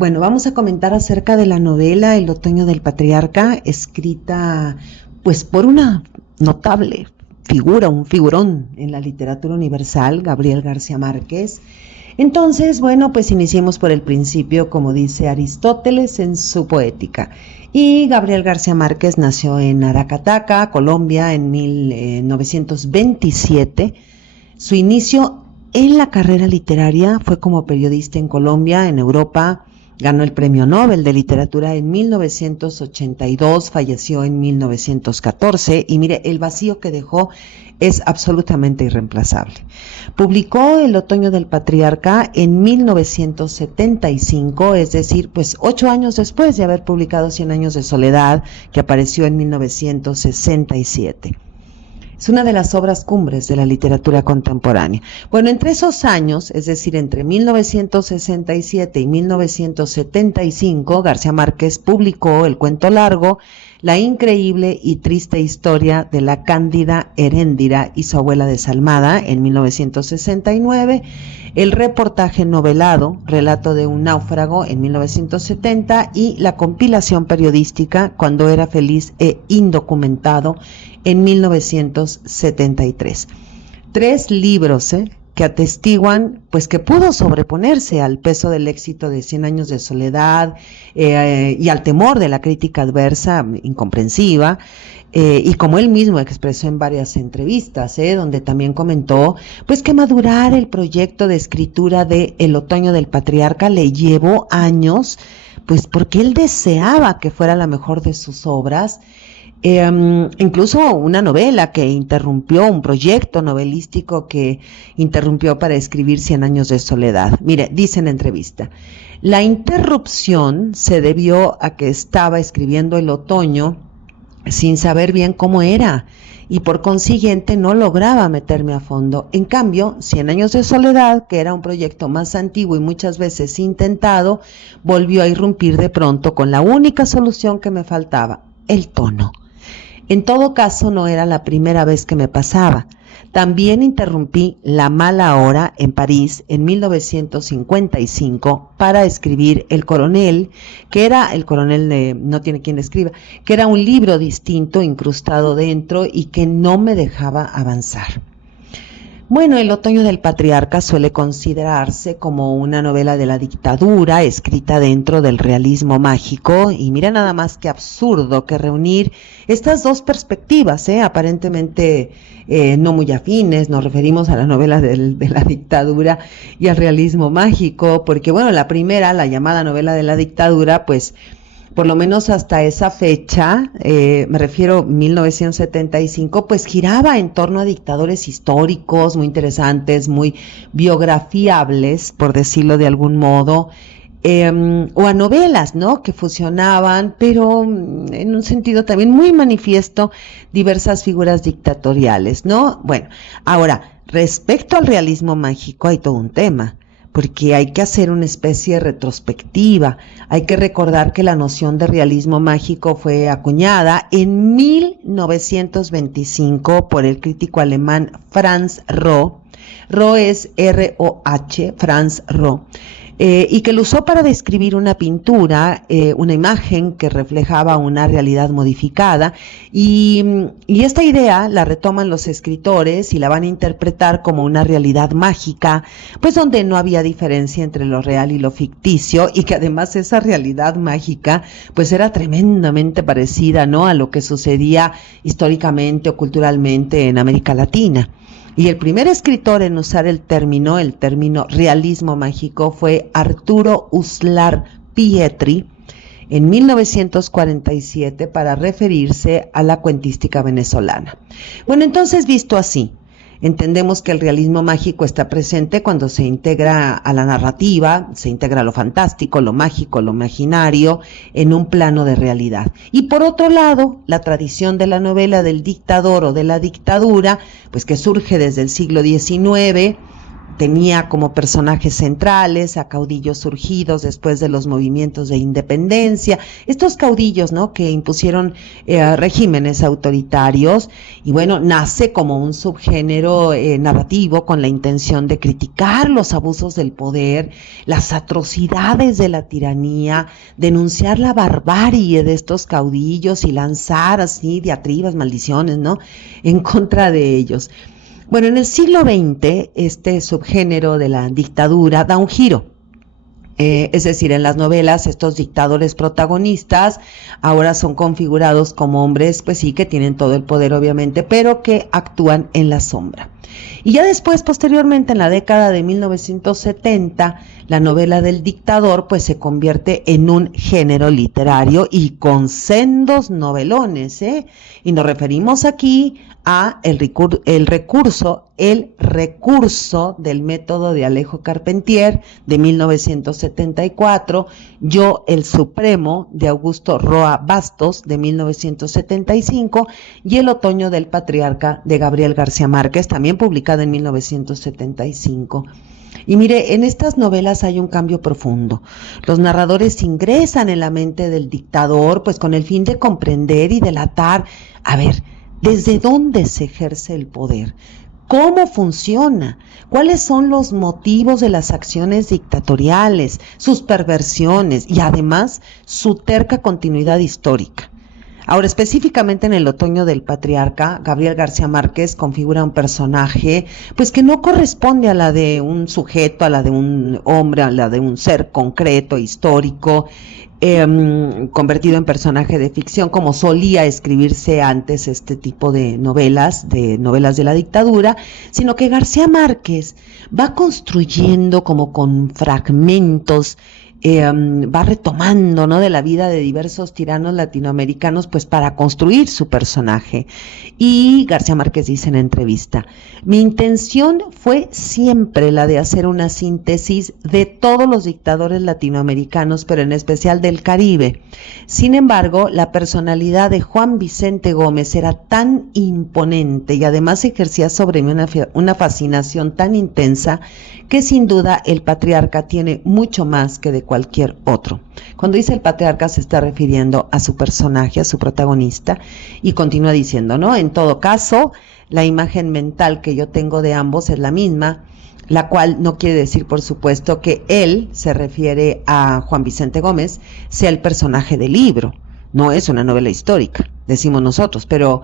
Bueno, vamos a comentar acerca de la novela El otoño del patriarca, escrita pues por una notable figura, un figurón en la literatura universal, Gabriel García Márquez. Entonces, bueno, pues iniciemos por el principio, como dice Aristóteles en su Poética. Y Gabriel García Márquez nació en Aracataca, Colombia, en 1927. Su inicio en la carrera literaria fue como periodista en Colombia, en Europa. Ganó el Premio Nobel de Literatura en 1982, falleció en 1914 y mire, el vacío que dejó es absolutamente irreemplazable. Publicó El otoño del patriarca en 1975, es decir, pues 8 años después de haber publicado 100 años de soledad, que apareció en 1967. Es una de las obras cumbres de la literatura contemporánea. Bueno, entre esos años, es decir, entre 1967 y 1975, García Márquez publicó el cuento largo La increíble y triste historia de la cándida Heréndira y su abuela desalmada en 1969, el reportaje novelado Relato de un náufrago en 1970 y la compilación periodística Cuando era feliz e indocumentado en 1973. 3 libros que atestiguan pues que pudo sobreponerse al peso del éxito de 100 años de soledad y al temor de la crítica adversa, incomprensiva, y como él mismo expresó en varias entrevistas, donde también comentó pues que madurar el proyecto de escritura de El otoño del patriarca le llevó años, pues porque él deseaba que fuera la mejor de sus obras. Incluso una novela que interrumpió, un proyecto novelístico que interrumpió para escribir 100 años de soledad. Mire, dice en entrevista, la interrupción se debió a que estaba escribiendo El otoño sin saber bien cómo era y por consiguiente no lograba meterme a fondo. En cambio, 100 años de soledad, que era un proyecto más antiguo y muchas veces intentado, volvió a irrumpir de pronto con la única solución que me faltaba, el tono. En todo caso, no era la primera vez que me pasaba. También interrumpí La mala hora en París en 1955 para escribir El coronel, que era el coronel de No tiene quien escriba, que era un libro distinto incrustado dentro y que no me dejaba avanzar. Bueno, El otoño del patriarca suele considerarse como una novela de la dictadura escrita dentro del realismo mágico y mira nada más que absurdo que reunir estas dos perspectivas, aparentemente no muy afines. Nos referimos a la novela de la dictadura y al realismo mágico, porque bueno, la primera, la llamada novela de la dictadura, pues por lo menos hasta esa fecha, me refiero 1975, pues giraba en torno a dictadores históricos muy interesantes, muy biografiables, por decirlo de algún modo, o a novelas, ¿no?, que fusionaban, pero en un sentido también muy manifiesto, diversas figuras dictatoriales, ¿no? Bueno, ahora, respecto al realismo mágico hay todo un tema, porque hay que hacer una especie de retrospectiva. Hay que recordar que la noción de realismo mágico fue acuñada en 1925 por el crítico alemán Franz Roh. Roh es R-O-H, Franz Roh. Y que lo usó para describir una pintura, una imagen que reflejaba una realidad modificada, y esta idea la retoman los escritores y la van a interpretar como una realidad mágica, pues donde no había diferencia entre lo real y lo ficticio, y que además esa realidad mágica pues era tremendamente parecida, ¿no?, a lo que sucedía históricamente o culturalmente en América Latina. Y el primer escritor en usar el término realismo mágico fue Arturo Uslar Pietri en 1947 para referirse a la cuentística venezolana. Bueno, entonces visto así, entendemos que el realismo mágico está presente cuando se integra a la narrativa, se integra lo fantástico, lo mágico, lo imaginario, en un plano de realidad. Y por otro lado, la tradición de la novela del dictador o de la dictadura, pues que surge desde el siglo XIX, tenía como personajes centrales a caudillos surgidos después de los movimientos de independencia, estos caudillos, ¿no?, que impusieron regímenes autoritarios, y bueno, nace como un subgénero narrativo con la intención de criticar los abusos del poder, las atrocidades de la tiranía, denunciar la barbarie de estos caudillos y lanzar así diatribas, maldiciones, ¿no?, en contra de ellos. Bueno, en el siglo XX, este subgénero de la dictadura da un giro. Es decir, en las novelas estos dictadores protagonistas ahora son configurados como hombres, pues sí, que tienen todo el poder obviamente, pero que actúan en la sombra. Y ya después, posteriormente, en la década de 1970, la novela del dictador pues se convierte en un género literario y con sendos novelones, y nos referimos aquí a el recurso del método de Alejo Carpentier de 1974, Yo el Supremo de Augusto Roa Bastos de 1975 y El Otoño del Patriarca de Gabriel García Márquez, también publicada en 1975. Y mire, en estas novelas hay un cambio profundo. Los narradores ingresan en la mente del dictador, pues con el fin de comprender y delatar, a ver, ¿desde dónde se ejerce el poder? ¿Cómo funciona? ¿Cuáles son los motivos de las acciones dictatoriales, sus perversiones y además su terca continuidad histórica? Ahora, específicamente en El Otoño del Patriarca, Gabriel García Márquez configura un personaje pues que no corresponde a la de un sujeto, a la de un hombre, a la de un ser concreto, histórico, convertido en personaje de ficción, como solía escribirse antes este tipo de novelas de la dictadura, sino que García Márquez va construyendo como con fragmentos, va retomando, ¿no?, de la vida de diversos tiranos latinoamericanos, pues para construir su personaje. Y García Márquez dice en entrevista: mi intención fue siempre la de hacer una síntesis de todos los dictadores latinoamericanos, pero en especial del Caribe. Sin embargo, la personalidad de Juan Vicente Gómez era tan imponente y además ejercía sobre mí una fascinación tan intensa que sin duda el patriarca tiene mucho más que de cualquier otro. Cuando dice el patriarca se está refiriendo a su personaje, a su protagonista, y continúa diciendo, ¿no? En todo caso, la imagen mental que yo tengo de ambos es la misma, la cual no quiere decir, por supuesto, que él, se refiere a Juan Vicente Gómez, sea el personaje del libro. No es una novela histórica, decimos nosotros, pero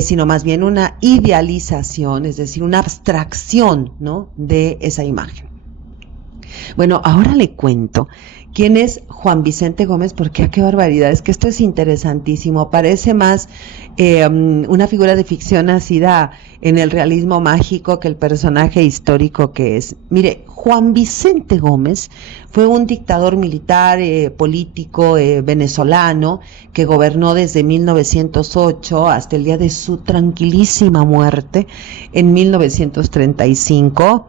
sino más bien una idealización, es decir, una abstracción, ¿no?, de esa imagen. Bueno, ahora le cuento quién es Juan Vicente Gómez, porque qué barbaridad, es que esto es interesantísimo, parece más una figura de ficción nacida en el realismo mágico que el personaje histórico que es. Mire, Juan Vicente Gómez fue un dictador militar, político, venezolano, que gobernó desde 1908 hasta el día de su tranquilísima muerte en 1935.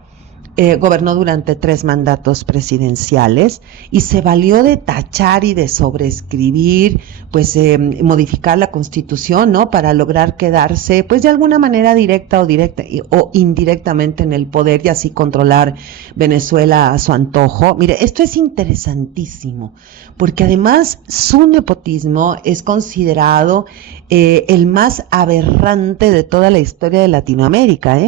Gobernó durante 3 mandatos presidenciales y se valió de tachar y de sobreescribir, pues modificar la Constitución, ¿no?, para lograr quedarse, pues de alguna manera directa o indirectamente en el poder y así controlar Venezuela a su antojo. Mire, esto es interesantísimo, porque además su nepotismo es considerado el más aberrante de toda la historia de Latinoamérica,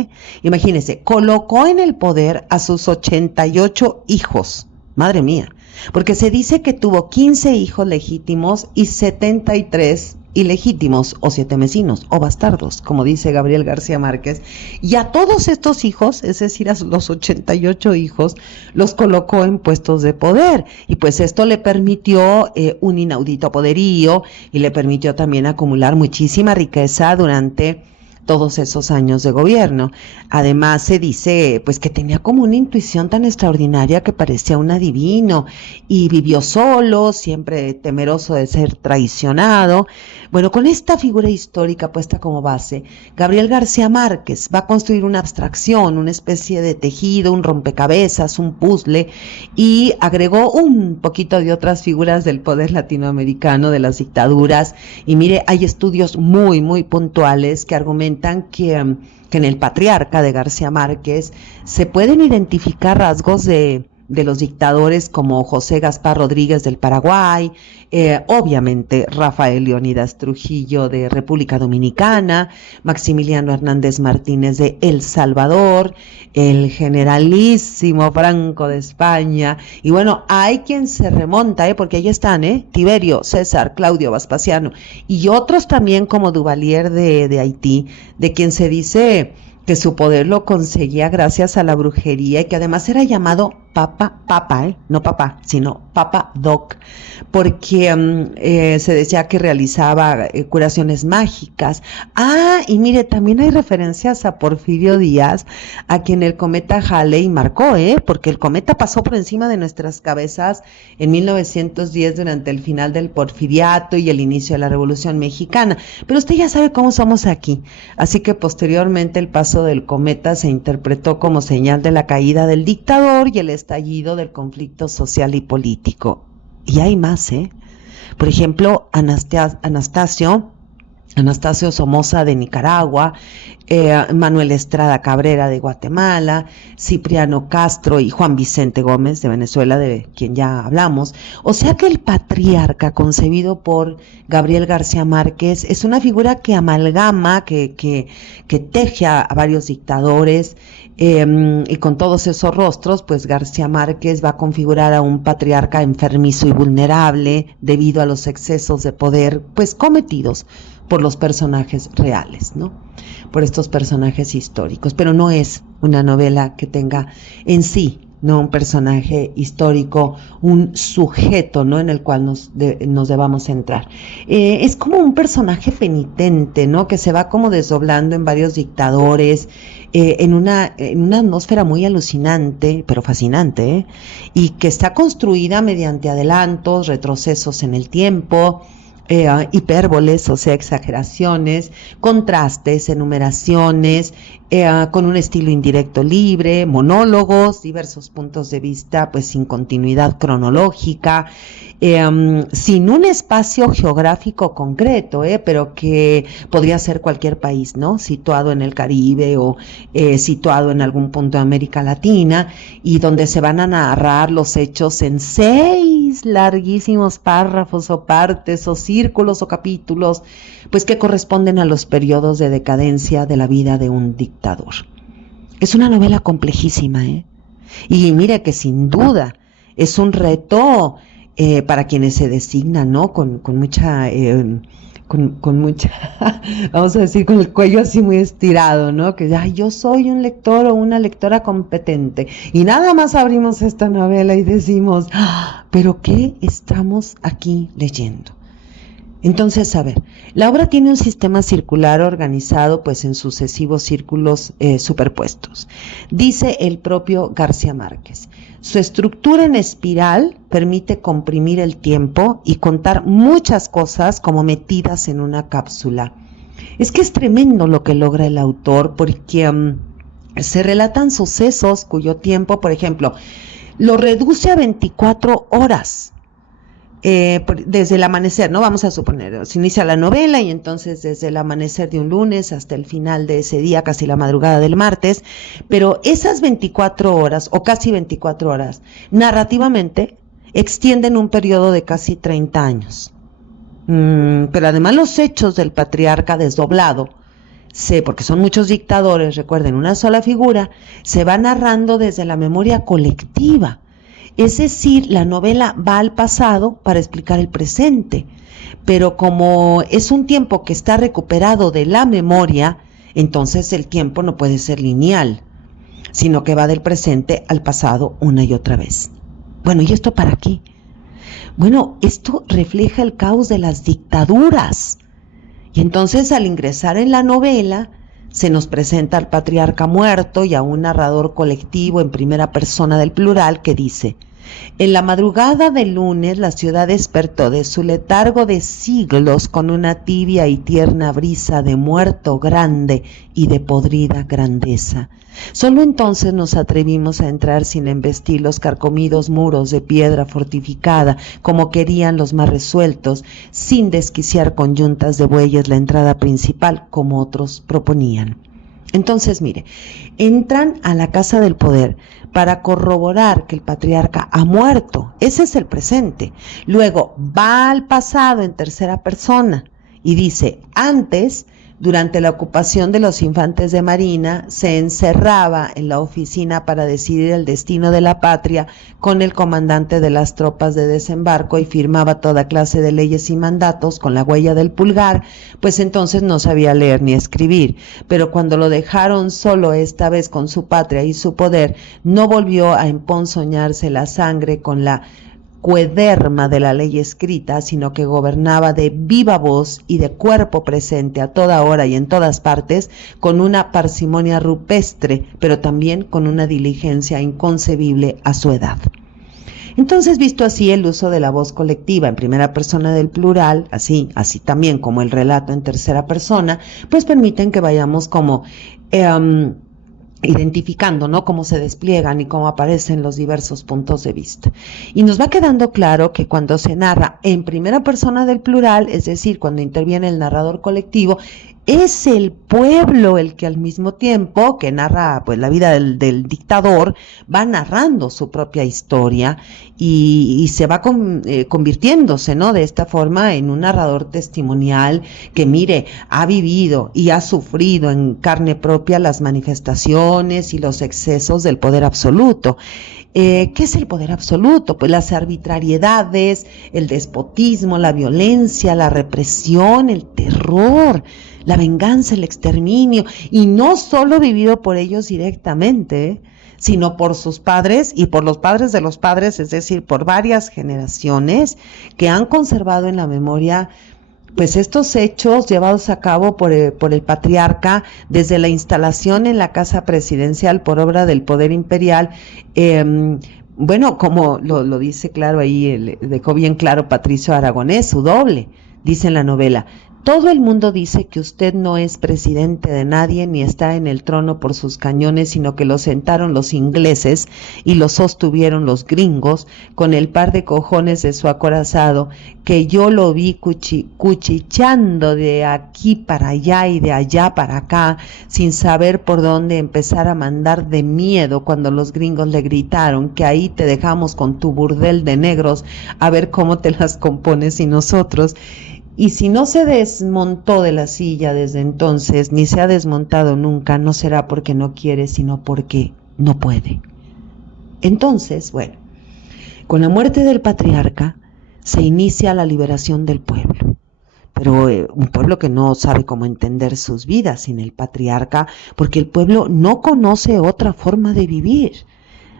Imagínense, colocó en el poder a sus 88 hijos, madre mía, porque se dice que tuvo 15 hijos legítimos y 73 ilegítimos o sietemesinos o bastardos, como dice Gabriel García Márquez, y a todos estos hijos, es decir, a los 88 hijos, los colocó en puestos de poder, y pues esto le permitió un inaudito poderío y le permitió también acumular muchísima riqueza durante todos esos años de gobierno. Además se dice pues que tenía como una intuición tan extraordinaria que parecía un adivino y vivió solo, siempre temeroso de ser traicionado. Bueno, con esta figura histórica puesta como base, Gabriel García Márquez va a construir una abstracción, una especie de tejido, un rompecabezas, un puzzle, y agregó un poquito de otras figuras del poder latinoamericano, de las dictaduras. Y mire, hay estudios muy, muy puntuales que argumentan comentan que en el Patriarca de García Márquez se pueden identificar rasgos de los dictadores como José Gaspar Rodríguez del Paraguay, obviamente Rafael Leónidas Trujillo de República Dominicana, Maximiliano Hernández Martínez de El Salvador, el generalísimo Franco de España, y bueno, hay quien se remonta, porque ahí están, Tiberio, César, Claudio, Vespasiano, y otros también como Duvalier de Haití, de quien se dice que su poder lo conseguía gracias a la brujería y que además era llamado no papá, sino Papa Doc, porque se decía que realizaba curaciones mágicas. Y mire, también hay referencias a Porfirio Díaz, a quien el cometa Halley marcó, porque el cometa pasó por encima de nuestras cabezas en 1910 durante el final del Porfiriato y el inicio de la Revolución Mexicana. Pero usted ya sabe cómo somos aquí, así que posteriormente el paso del cometa se interpretó como señal de la caída del dictador y el estallido del conflicto social y político. Y hay más, Por ejemplo, Anastasio Somoza de Nicaragua, Manuel Estrada Cabrera de Guatemala, Cipriano Castro y Juan Vicente Gómez de Venezuela, de quien ya hablamos. O sea que el patriarca concebido por Gabriel García Márquez es una figura que amalgama, que teje a varios dictadores, y con todos esos rostros, pues García Márquez va a configurar a un patriarca enfermizo y vulnerable debido a los excesos de poder, pues cometidos por los personajes reales, ¿no? Por estos personajes históricos, pero no es una novela que tenga en sí, no un personaje histórico, un sujeto, ¿no?, en el cual nos debamos centrar. Es como un personaje penitente, ¿no?, que se va como desdoblando en varios dictadores, en una atmósfera muy alucinante, pero fascinante, y que está construida mediante adelantos, retrocesos en el tiempo, hipérboles, o sea, exageraciones, contrastes, enumeraciones, con un estilo indirecto libre, monólogos, diversos puntos de vista, pues sin continuidad cronológica, sin un espacio geográfico concreto, pero que podría ser cualquier país, ¿no?, situado en el Caribe o situado en algún punto de América Latina, y donde se van a narrar los hechos en 6 larguísimos párrafos o partes o círculos o capítulos, pues que corresponden a los periodos de decadencia de la vida de un dictador. Es una novela complejísima, y mire que sin duda es un reto para quienes se designan, ¿no?, con mucha, vamos a decir, con el cuello así muy estirado, ¿no?, que yo soy un lector o una lectora competente, y nada más abrimos esta novela y decimos, ¿pero qué estamos aquí leyendo? Entonces, a ver, la obra tiene un sistema circular organizado pues en sucesivos círculos superpuestos. Dice el propio García Márquez, su estructura en espiral permite comprimir el tiempo y contar muchas cosas como metidas en una cápsula. Es que es tremendo lo que logra el autor, porque se relatan sucesos cuyo tiempo, por ejemplo, lo reduce a 24 horas. Desde el amanecer, ¿no? Vamos a suponer, se inicia la novela y entonces desde el amanecer de un lunes hasta el final de ese día, casi la madrugada del martes, pero esas 24 horas o casi 24 horas, narrativamente extienden un periodo de casi 30 años. Pero además los hechos del patriarca desdoblado, porque son muchos dictadores, recuerden, una sola figura, se va narrando desde la memoria colectiva. Es decir, la novela va al pasado para explicar el presente, pero como es un tiempo que está recuperado de la memoria, entonces el tiempo no puede ser lineal, sino que va del presente al pasado una y otra vez. Bueno, ¿y esto para qué? Bueno, esto refleja el caos de las dictaduras. Y entonces al ingresar en la novela, se nos presenta al patriarca muerto y a un narrador colectivo en primera persona del plural que dice: En la madrugada del lunes, la ciudad despertó de su letargo de siglos con una tibia y tierna brisa de muerto grande y de podrida grandeza. Solo entonces nos atrevimos a entrar sin embestir los carcomidos muros de piedra fortificada, como querían los más resueltos, sin desquiciar con yuntas de bueyes la entrada principal, como otros proponían. Entonces, mire, entran a la Casa del Poder para corroborar que el patriarca ha muerto. Ese es el presente. Luego va al pasado en tercera persona y dice, antes, durante la ocupación de los infantes de Marina, se encerraba en la oficina para decidir el destino de la patria con el comandante de las tropas de desembarco y firmaba toda clase de leyes y mandatos con la huella del pulgar, pues entonces no sabía leer ni escribir. Pero cuando lo dejaron solo esta vez con su patria y su poder, no volvió a emponzoñarse la sangre con la cuederma de la ley escrita, sino que gobernaba de viva voz y de cuerpo presente a toda hora y en todas partes, con una parsimonia rupestre, pero también con una diligencia inconcebible a su edad. Entonces, visto así, el uso de la voz colectiva en primera persona del plural, así también como el relato en tercera persona, pues permiten que vayamos como identificando, ¿no?, cómo se despliegan y cómo aparecen los diversos puntos de vista. Y nos va quedando claro que cuando se narra en primera persona del plural, es decir, cuando interviene el narrador colectivo, es el pueblo el que al mismo tiempo que narra pues la vida del dictador, va narrando su propia historia y se va convirtiéndose, ¿no?, de esta forma en un narrador testimonial que, mire, ha vivido y ha sufrido en carne propia las manifestaciones y los excesos del poder absoluto. ¿Qué es el poder absoluto? Pues las arbitrariedades, el despotismo, la violencia, la represión, el terror, la venganza, el exterminio, y no solo vivido por ellos directamente, sino por sus padres y por los padres de los padres, es decir, por varias generaciones que han conservado en la memoria pues estos hechos llevados a cabo por el patriarca desde la instalación en la casa presidencial por obra del poder imperial. Bueno, como lo dice claro ahí, dejó bien claro Patricio Aragonés, su doble, dice en la novela: todo el mundo dice que usted no es presidente de nadie ni está en el trono por sus cañones, sino que lo sentaron los ingleses y lo sostuvieron los gringos con el par de cojones de su acorazado, que yo lo vi cuchicheando de aquí para allá y de allá para acá, sin saber por dónde empezar a mandar de miedo cuando los gringos le gritaron que ahí te dejamos con tu burdel de negros, a ver cómo te las compones y nosotros. Y si no se desmontó de la silla desde entonces, ni se ha desmontado nunca, no será porque no quiere, sino porque no puede. Entonces, bueno, con la muerte del patriarca se inicia la liberación del pueblo. Pero un pueblo que no sabe cómo entender sus vidas sin el patriarca, porque el pueblo no conoce otra forma de vivir.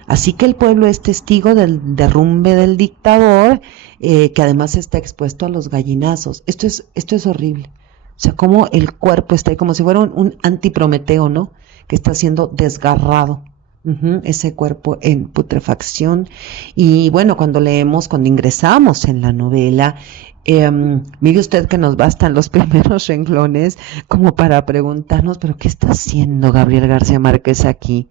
Así que el pueblo es testigo del derrumbe del dictador, que además está expuesto a los gallinazos. Esto es horrible. O sea, como el cuerpo está ahí, como si fuera un antiprometeo, ¿no?, que está siendo desgarrado. Ese cuerpo en putrefacción. Y bueno, cuando ingresamos en la novela, mire usted que nos bastan los primeros renglones como para preguntarnos, ¿pero qué está haciendo Gabriel García Márquez aquí?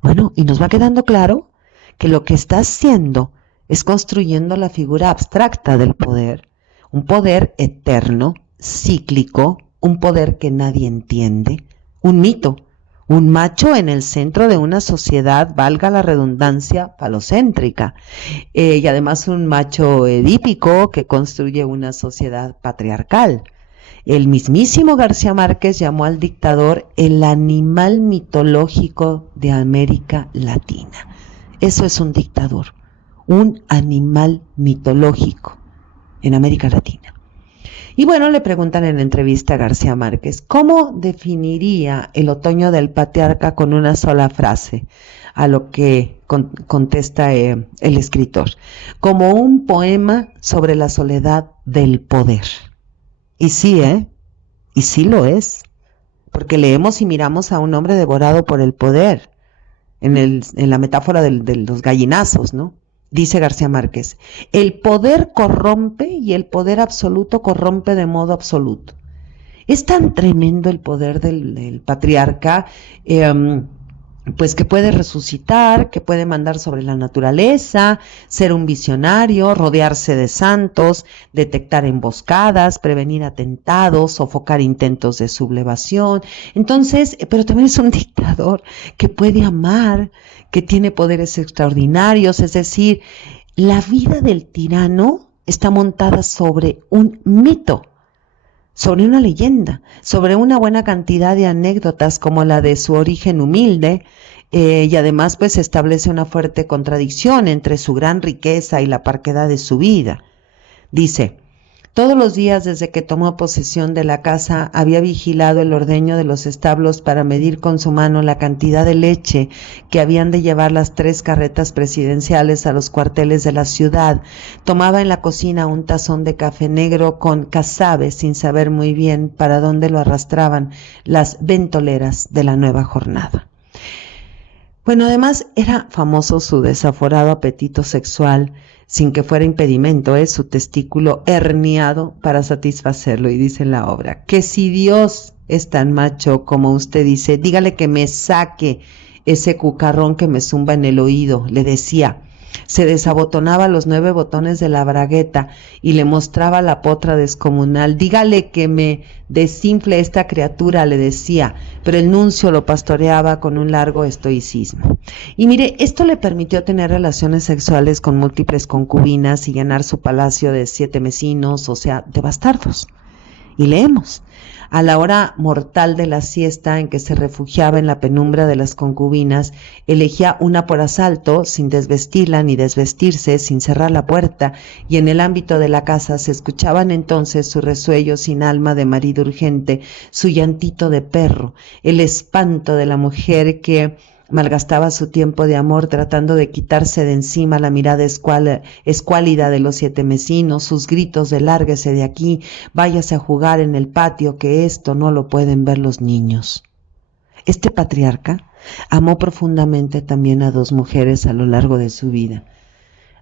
Bueno, y nos va quedando claro que lo que está haciendo es construyendo la figura abstracta del poder, un poder eterno, cíclico, un poder que nadie entiende, un mito, un macho en el centro de una sociedad, valga la redundancia, falocéntrica, y además un macho edípico que construye una sociedad patriarcal. El mismísimo García Márquez llamó al dictador el animal mitológico de América Latina. Eso es un dictador, un animal mitológico en América Latina. Y bueno, le preguntan en la entrevista a García Márquez, ¿cómo definiría el otoño del patriarca con una sola frase? A lo que contesta el escritor: como un poema sobre la soledad del poder. Y sí, y sí lo es, porque leemos y miramos a un hombre devorado por el poder, en la metáfora de los gallinazos, ¿no? Dice García Márquez, el poder corrompe y el poder absoluto corrompe de modo absoluto. Es tan tremendo el poder del patriarca, pues que puede resucitar, que puede mandar sobre la naturaleza, ser un visionario, rodearse de santos, detectar emboscadas, prevenir atentados, sofocar intentos de sublevación. Entonces, pero también es un dictador que puede amar, que tiene poderes extraordinarios, es decir, la vida del tirano está montada sobre un mito, sobre una leyenda, sobre una buena cantidad de anécdotas como la de su origen humilde, y además pues establece una fuerte contradicción entre su gran riqueza y la parquedad de su vida. Dice, todos los días desde que tomó posesión de la casa había vigilado el ordeño de los establos para medir con su mano la cantidad de leche que habían de llevar las 3 carretas presidenciales a los cuarteles de la ciudad. Tomaba en la cocina un tazón de café negro con casabe sin saber muy bien para dónde lo arrastraban las ventoleras de la nueva jornada. Bueno, además era famoso su desaforado apetito sexual, sin que fuera impedimento, su testículo herniado para satisfacerlo. Y dice en la obra, que si Dios es tan macho como usted dice, dígale que me saque ese cucarrón que me zumba en el oído, le decía. Se desabotonaba los 9 botones de la bragueta y le mostraba la potra descomunal. Dígale que me desinfle esta criatura, le decía, pero el nuncio lo pastoreaba con un largo estoicismo. Y mire, esto le permitió tener relaciones sexuales con múltiples concubinas y llenar su palacio de 7 mecinos, o sea, de bastardos. Y leemos, a la hora mortal de la siesta en que se refugiaba en la penumbra de las concubinas, elegía una por asalto, sin desvestirla ni desvestirse, sin cerrar la puerta, y en el ámbito de la casa se escuchaban entonces su resuello sin alma de marido urgente, su llantito de perro, el espanto de la mujer que malgastaba su tiempo de amor tratando de quitarse de encima la mirada escuálida de los 7 mecinos, sus gritos de lárguese de aquí, váyase a jugar en el patio, que esto no lo pueden ver los niños. Este patriarca amó profundamente también a 2 mujeres a lo largo de su vida,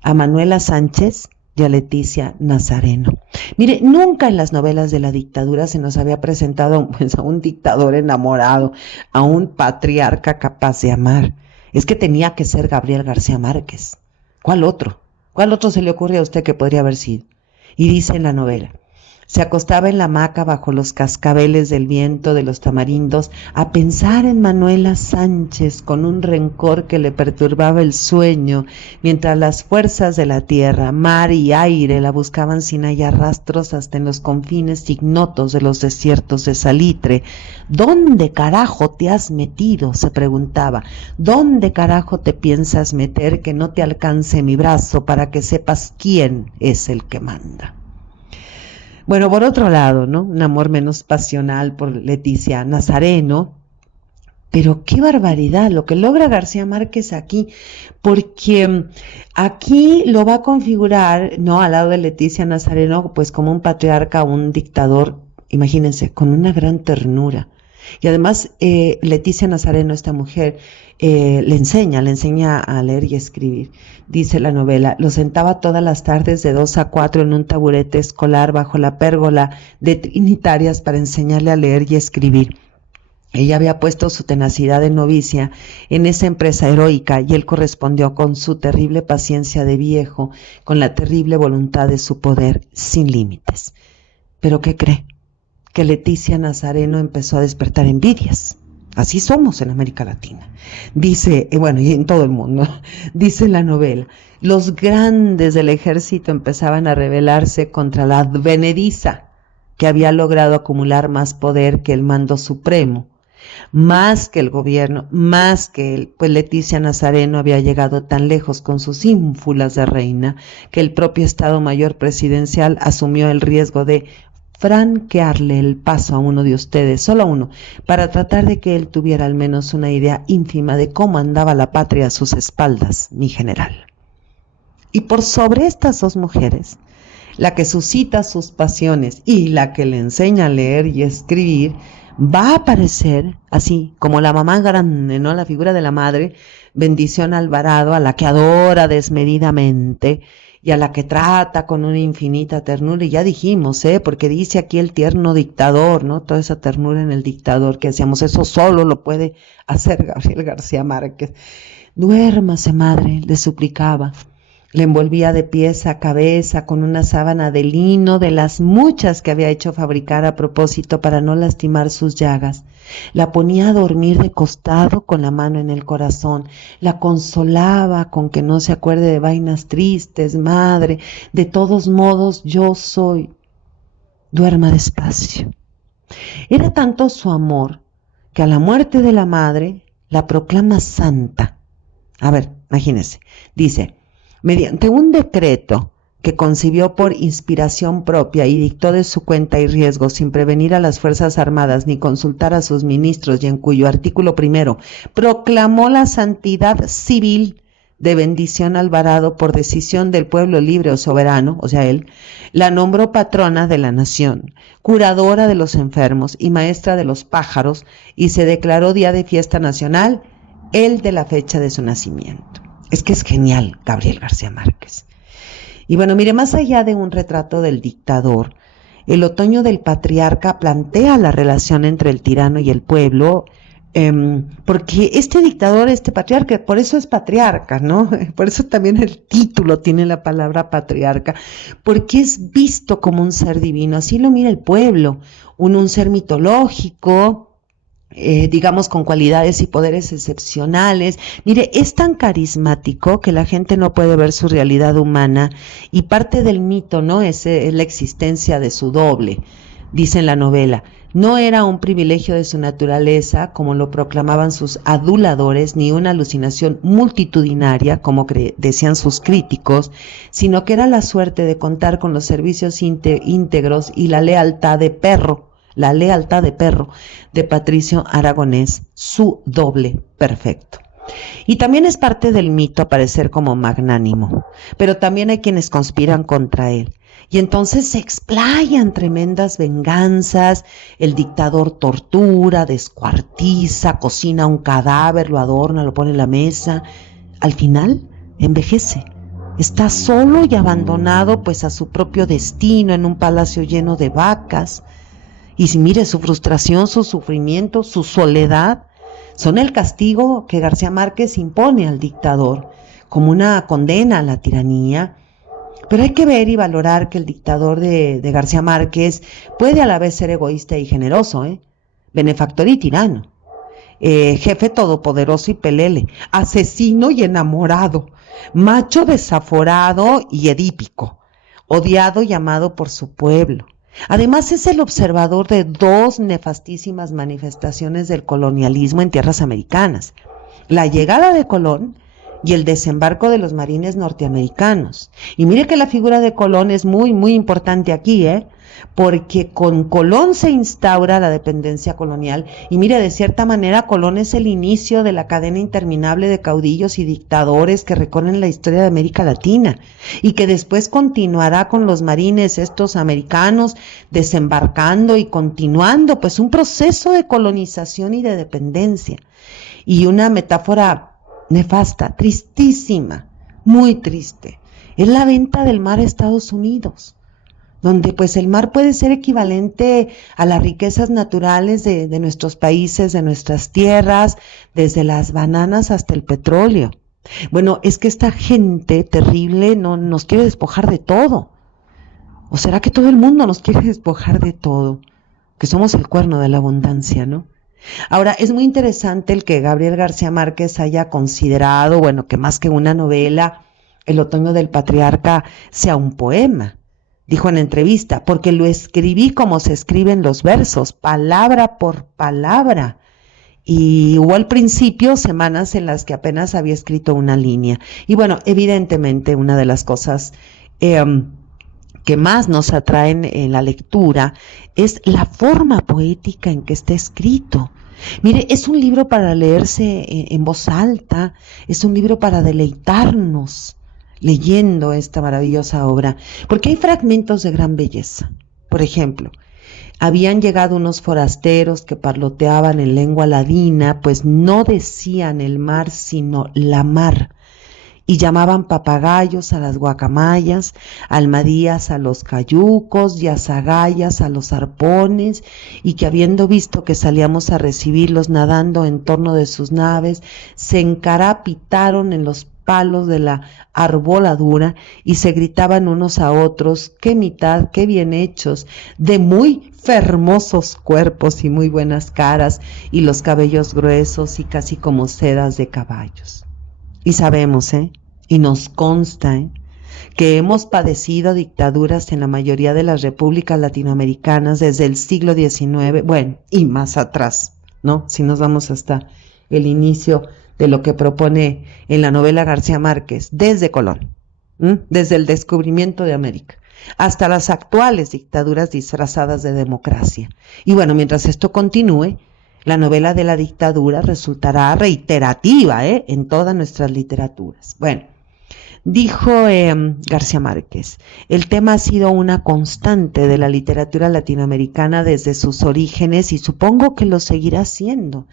a Manuela Sánchez y a Leticia Nazareno. Mire, nunca en las novelas de la dictadura se nos había presentado pues, a un dictador enamorado, a un patriarca capaz de amar. Es que tenía que ser Gabriel García Márquez. ¿Cuál otro? ¿Cuál otro se le ocurre a usted que podría haber sido? Y dice en la novela, se acostaba en la hamaca bajo los cascabeles del viento de los tamarindos a pensar en Manuela Sánchez con un rencor que le perturbaba el sueño, mientras las fuerzas de la tierra, mar y aire la buscaban sin hallar rastros hasta en los confines ignotos de los desiertos de salitre. ¿Dónde carajo te has metido?, se preguntaba. ¿Dónde carajo te piensas meter que no te alcance mi brazo para que sepas quién es el que manda? Bueno, por otro lado, ¿no? Un amor menos pasional por Leticia Nazareno, pero qué barbaridad lo que logra García Márquez aquí, porque aquí lo va a configurar, ¿no? Al lado de Leticia Nazareno, pues como un patriarca, un dictador, imagínense, con una gran ternura. Y además, Leticia Nazareno, esta mujer, le enseña a leer y escribir. Dice la novela, lo sentaba todas las tardes de 2 a 4 en un taburete escolar bajo la pérgola de Trinitarias para enseñarle a leer y escribir. Ella había puesto su tenacidad de novicia en esa empresa heroica y él correspondió con su terrible paciencia de viejo, con la terrible voluntad de su poder sin límites. ¿Pero qué cree? Que Leticia Nazareno empezó a despertar envidias. Así somos en América Latina. Dice, bueno, y en todo el mundo, dice la novela, los grandes del ejército empezaban a rebelarse contra la advenediza, que había logrado acumular más poder que el mando supremo, más que el gobierno, más que él, pues Leticia Nazareno había llegado tan lejos con sus ínfulas de reina, que el propio Estado Mayor Presidencial asumió el riesgo de franquearle el paso a uno de ustedes, solo a uno, para tratar de que él tuviera al menos una idea ínfima de cómo andaba la patria a sus espaldas, mi general. Y por sobre estas 2 mujeres, la que suscita sus pasiones y la que le enseña a leer y escribir, va a aparecer así, como la mamá grande, ¿no? La figura de la madre, Bendición Alvarado, a la que adora desmedidamente y a la que trata con una infinita ternura, y ya dijimos, porque dice aquí el tierno dictador, ¿no? Toda esa ternura en el dictador que decíamos, eso solo lo puede hacer Gabriel García Márquez. Duérmase, madre, le suplicaba. Le envolvía de pies a cabeza con una sábana de lino de las muchas que había hecho fabricar a propósito para no lastimar sus llagas. La ponía a dormir de costado con la mano en el corazón. La consolaba con que no se acuerde de vainas tristes, madre. De todos modos, yo soy. Duerma despacio. Era tanto su amor que a la muerte de la madre la proclama santa. A ver, imagínense. Dice, mediante un decreto que concibió por inspiración propia y dictó de su cuenta y riesgo sin prevenir a las Fuerzas Armadas ni consultar a sus ministros, y en cuyo artículo primero proclamó la santidad civil de Bendición Alvarado por decisión del pueblo libre o soberano, o sea él, la nombró patrona de la nación, curadora de los enfermos y maestra de los pájaros, y se declaró día de fiesta nacional el de la fecha de su nacimiento. Es que es genial Gabriel García Márquez. Y bueno, mire, más allá de un retrato del dictador, El otoño del patriarca plantea la relación entre el tirano y el pueblo, porque este dictador, este patriarca, por eso es patriarca, ¿no? Por eso también el título tiene la palabra patriarca, porque es visto como un ser divino, así lo mira el pueblo, un ser mitológico, digamos con cualidades y poderes excepcionales. Mire, es tan carismático que la gente no puede ver su realidad humana, y parte del mito, ¿no? Es la existencia de su doble. Dice en la novela, no era un privilegio de su naturaleza, como lo proclamaban sus aduladores, ni una alucinación multitudinaria, como decían sus críticos, sino que era la suerte de contar con los servicios íntegros y la lealtad de perro de Patricio Aragonés, su doble perfecto. Y también es parte del mito aparecer como magnánimo, pero también hay quienes conspiran contra él. Y entonces se explayan tremendas venganzas, el dictador tortura, descuartiza, cocina un cadáver, lo adorna, lo pone en la mesa. Al final, envejece. Está solo y abandonado pues a su propio destino en un palacio lleno de vacas. Y si mire, su frustración, su sufrimiento, su soledad, son el castigo que García Márquez impone al dictador, como una condena a la tiranía. Pero hay que ver y valorar que el dictador de García Márquez puede a la vez ser egoísta y generoso, benefactor y tirano, jefe todopoderoso y pelele, asesino y enamorado, macho desaforado y edípico, odiado y amado por su pueblo. Además es el observador de dos nefastísimas manifestaciones del colonialismo en tierras americanas: la llegada de Colón y el desembarco de los marines norteamericanos. Y mire que la figura de Colón es muy, muy importante aquí, porque con Colón se instaura la dependencia colonial, y mire, de cierta manera Colón es el inicio de la cadena interminable de caudillos y dictadores que recorren la historia de América Latina, y que después continuará con los marines estos americanos desembarcando y continuando pues un proceso de colonización y de dependencia. Y una metáfora nefasta, tristísima, muy triste, es la venta del mar a Estados Unidos, donde pues el mar puede ser equivalente a las riquezas naturales de nuestros países, de nuestras tierras, desde las bananas hasta el petróleo. Bueno, es que esta gente terrible no nos quiere despojar de todo. ¿O será que todo el mundo nos quiere despojar de todo? Que somos el cuerno de la abundancia, ¿no? Ahora, es muy interesante el que Gabriel García Márquez haya considerado, bueno, que más que una novela, El otoño del patriarca sea un poema. Dijo en entrevista, porque lo escribí como se escriben los versos, palabra por palabra. Y hubo al principio semanas en las que apenas había escrito una línea. Y bueno, evidentemente una de las cosas que más nos atraen en la lectura es la forma poética en que está escrito. Mire, es un libro para leerse en voz alta, es un libro para deleitarnos leyendo esta maravillosa obra, porque hay fragmentos de gran belleza. Por ejemplo, Habían llegado unos forasteros que parloteaban en lengua ladina, pues no decían el mar, sino la mar, y llamaban papagayos a las guacamayas, almadías a los cayucos y azagayas a los arpones, y que habiendo visto que salíamos a recibirlos nadando en torno de sus naves, se encarapitaron en los palos de la arboladura y se gritaban unos a otros: qué mitad, qué bien hechos, de muy fermosos cuerpos y muy buenas caras, y los cabellos gruesos y casi como sedas de caballos. Y sabemos, y nos consta, que hemos padecido dictaduras en la mayoría de las repúblicas latinoamericanas desde el siglo XIX, bueno, y más atrás, ¿no? Si nos vamos hasta el inicio de lo que propone en la novela García Márquez, desde Colón, desde el descubrimiento de América, hasta las actuales dictaduras disfrazadas de democracia. Y bueno, mientras esto continúe, la novela de la dictadura resultará reiterativa, en todas nuestras literaturas. Bueno, dijo García Márquez: el tema ha sido una constante de la literatura latinoamericana desde sus orígenes y supongo que lo seguirá siendo.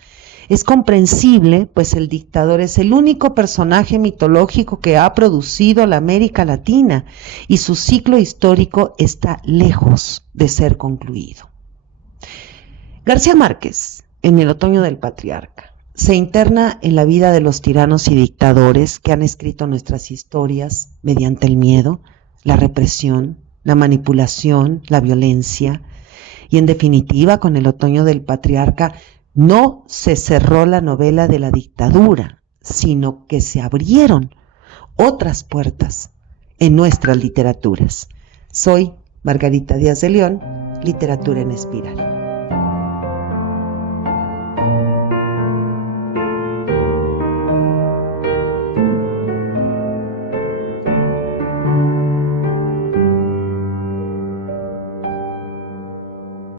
Es comprensible, pues el dictador es el único personaje mitológico que ha producido la América Latina y su ciclo histórico está lejos de ser concluido. García Márquez, en El otoño del patriarca, se interna en la vida de los tiranos y dictadores que han escrito nuestras historias mediante el miedo, la represión, la manipulación, la violencia, y en definitiva, con El otoño del patriarca no se cerró la novela de la dictadura, sino que se abrieron otras puertas en nuestras literaturas. Soy Margarita Díaz de León, Literatura en Espiral.